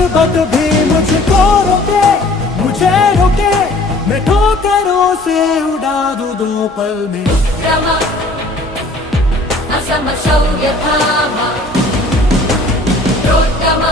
पर्वत भी मुझको रोके, मुझे रोके, मैं ठोकरों से उड़ा दूं 2 पल में। विक्रम असमशौर्यधाम रोद्गम